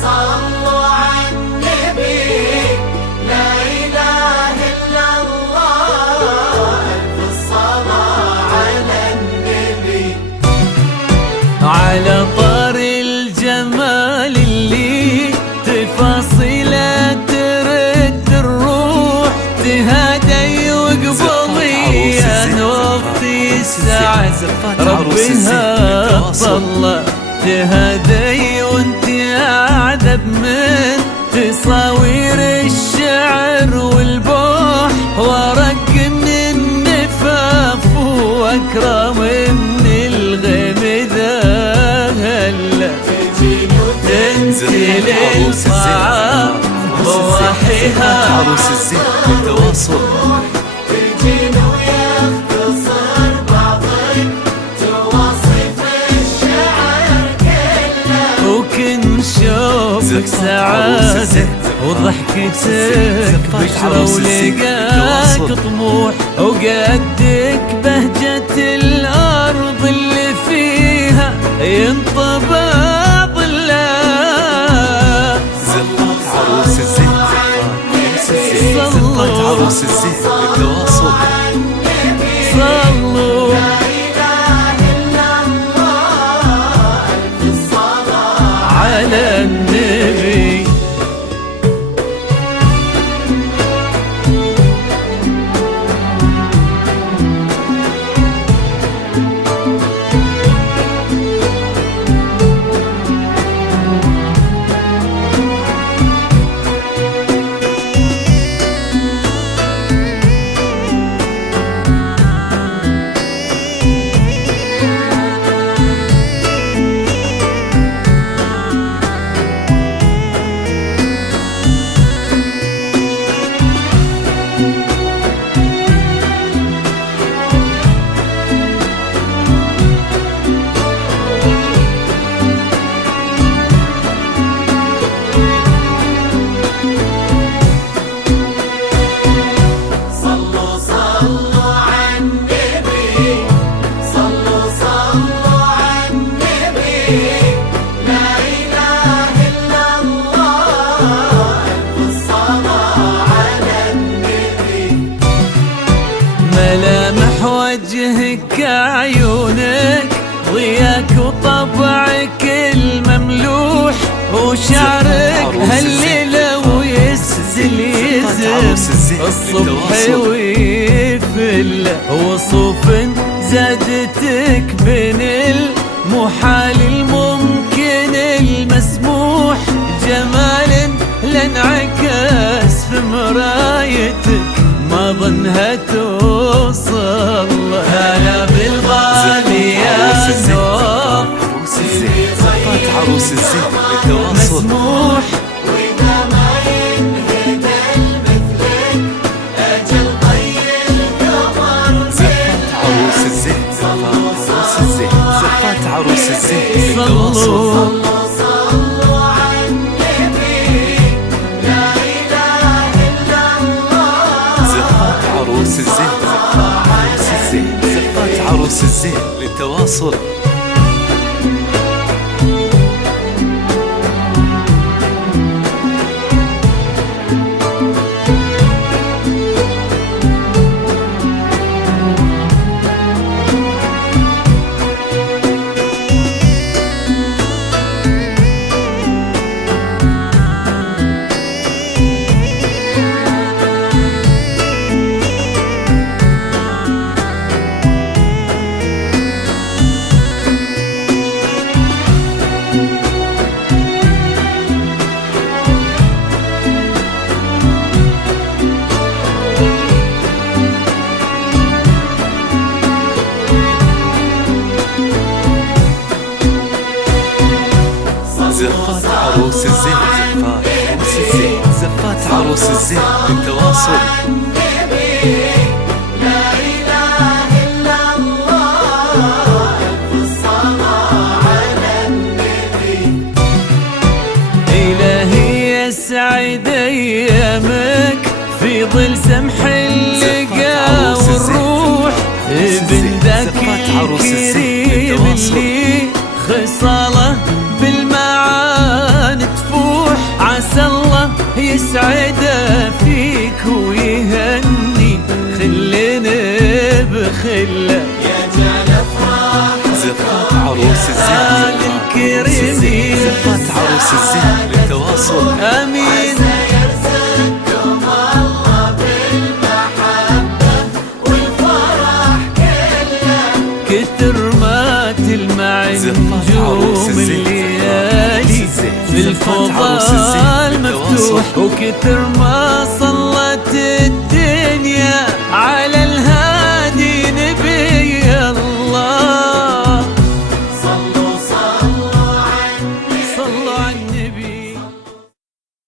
صلوا على النبي، لا إله إلا الله، ألف الصلاة على النبي. على طار الجمال اللي تفاصيله ترد الروح، تهادي وقبلي وقتي السعد ربها طلع، تهادي وانت اعذب من تصاوير الشعر والبوح، ورق من النفاف واكرم من الغيم ذا هلا، تنزل الصعاب ضواحيها عروس الزين بالتواصل، تجين ويختصر بعضك تواصف الشعر كله، وكن شوفك سعادة وضحكتك بشرى ولقاك طموح، وقدك بهجة الأرض اللي فيها ينطبع ظلها. زفات عروس الزين، زفات عروس الزين بالتواصل، صلوا لا إله إلا الله، ألف الصلاة على النبي. صلوا صلوا على النبي، صلوا صلوا على النبي، لا إله إلا الله، ألف الصلاة على النبي. ملامح وجهك عيونك ضياك وطبعك المملوح، وشعرك هالليلة ويسزل يزم الصبح ويفل، وصوف زادتك بين المحال الممكن المسموح، جمال لانعكس في مرايتك ما ظنها توصل، هلا بالغالي يا نور زفات عروس الزين بالتواصل، مسموح، وإذا ما ينهدى مثلك أجل طي القمر. زفات عروس الزين، زفات عروس الزين، زفات عروس الزين بالتواصل، صلوا صلوا على النبي، لا إله إلا الله، زفات عروس الزين، زفات عروس الزين، زفات عروس الزين للتواصل. زفات عروس الزين، زفات عروس الزين، زفات عروس الزين بالتواصل، لا إله إلا الله، ألف الصلاة على النبي. إلهي يسعد أيامك في ظل سمح اللقا والروح، ابن ذاك الكريم اللي خصاله بالمعاني تفوح، يسعده فيك ويهني خلنا بخله يجعل افراح زفات عروس الزين الكريمين زفات عروس الزين للتواصل امين يرزقكم الله بالمحبة والفرح كله كتر ما تلمع نجوم الليالي في الفضاء المفتوح وكتر ما صلت الدنيا على